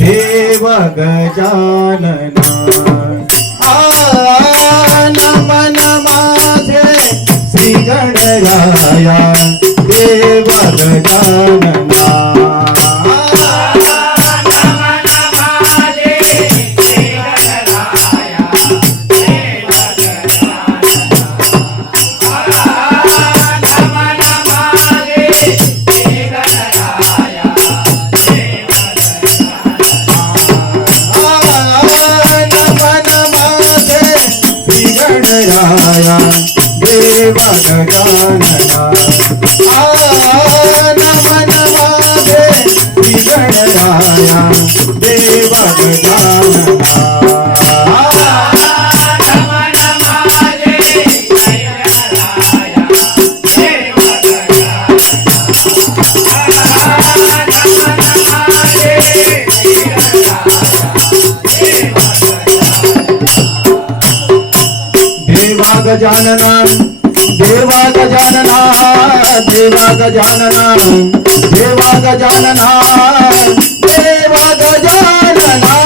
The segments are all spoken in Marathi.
देव गजानना नमन माझे श्री गणराया देव गजानना देव गजानना नमन माझे श्री गणराया देव गजानना गजानना देवा गजानना देवा गजानना देवा गजानना देवा गजानना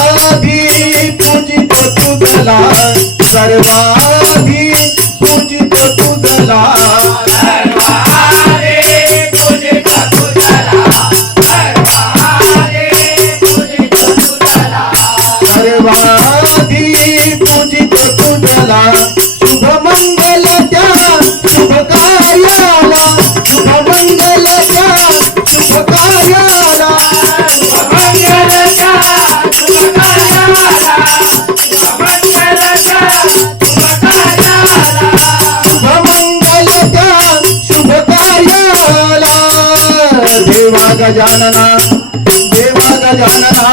सर्वाधी पूजित तुझला सर्वाधी पूजित तुझला शुभ मंगल त्या शुभ कार्याला शुभ मंगल त्या शुभ कार्याला देवा गजानना देवा गजानना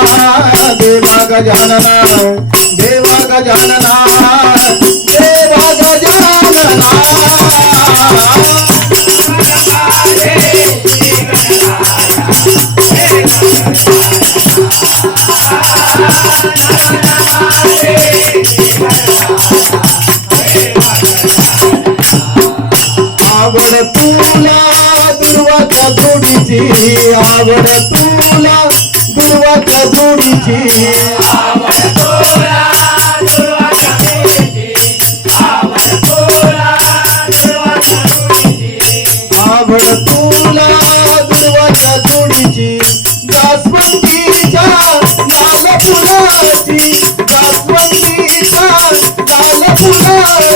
देवा गजानना देवा गजानना देवा गजानना आवड तुला दुर्वाच्या जोडीची आवड तुला दुर्वाच्या जोडीची आवड तुला दुर्वाच्या जोडीची आवड तुला दुर्वाच्या जोडीची आवड तुला दुर्वाच्या जोडीची जास्वंदीच्या लाल फुलाची जास्वंदीच्या लाल फुलाची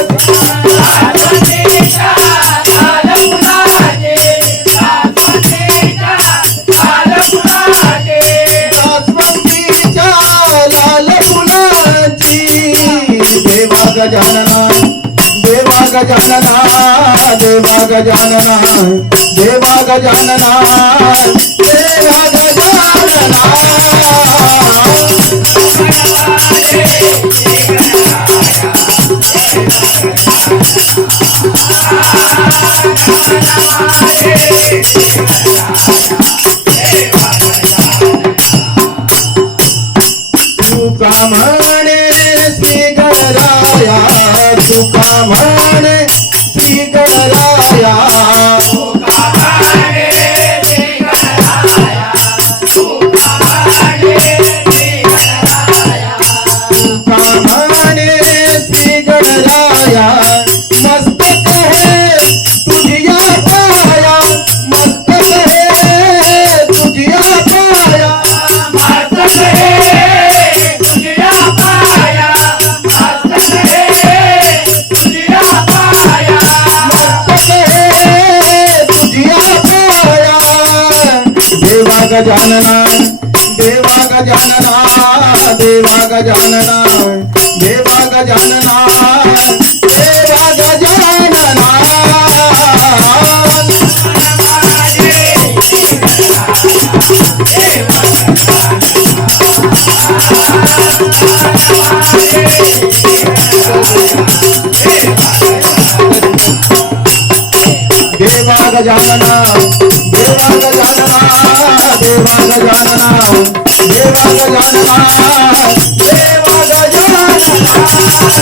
गजानना देवा गजानना देवा गजानना देवा गजानना देवा गजानना तुका म्हणे श्री गणराया तुका म्हणे श्री गणराया तुका म्हणे श्री गणराया तुका म्हणे श्री गणराया तुका म्हणे श्री गणराया मस्तक है तुझिया पाया मस्तक है तुझिया पाया मस्तक है तुझिया पाया मस्तक है तुझिया पाया मस्तक है तुझिया पाया देवा गजानना देवा गजानना देवा गजानना देवा गजानना देवा गजानना देवा गजानना देवा गजानना देवा गजानना देवा गजानना देवा गजानना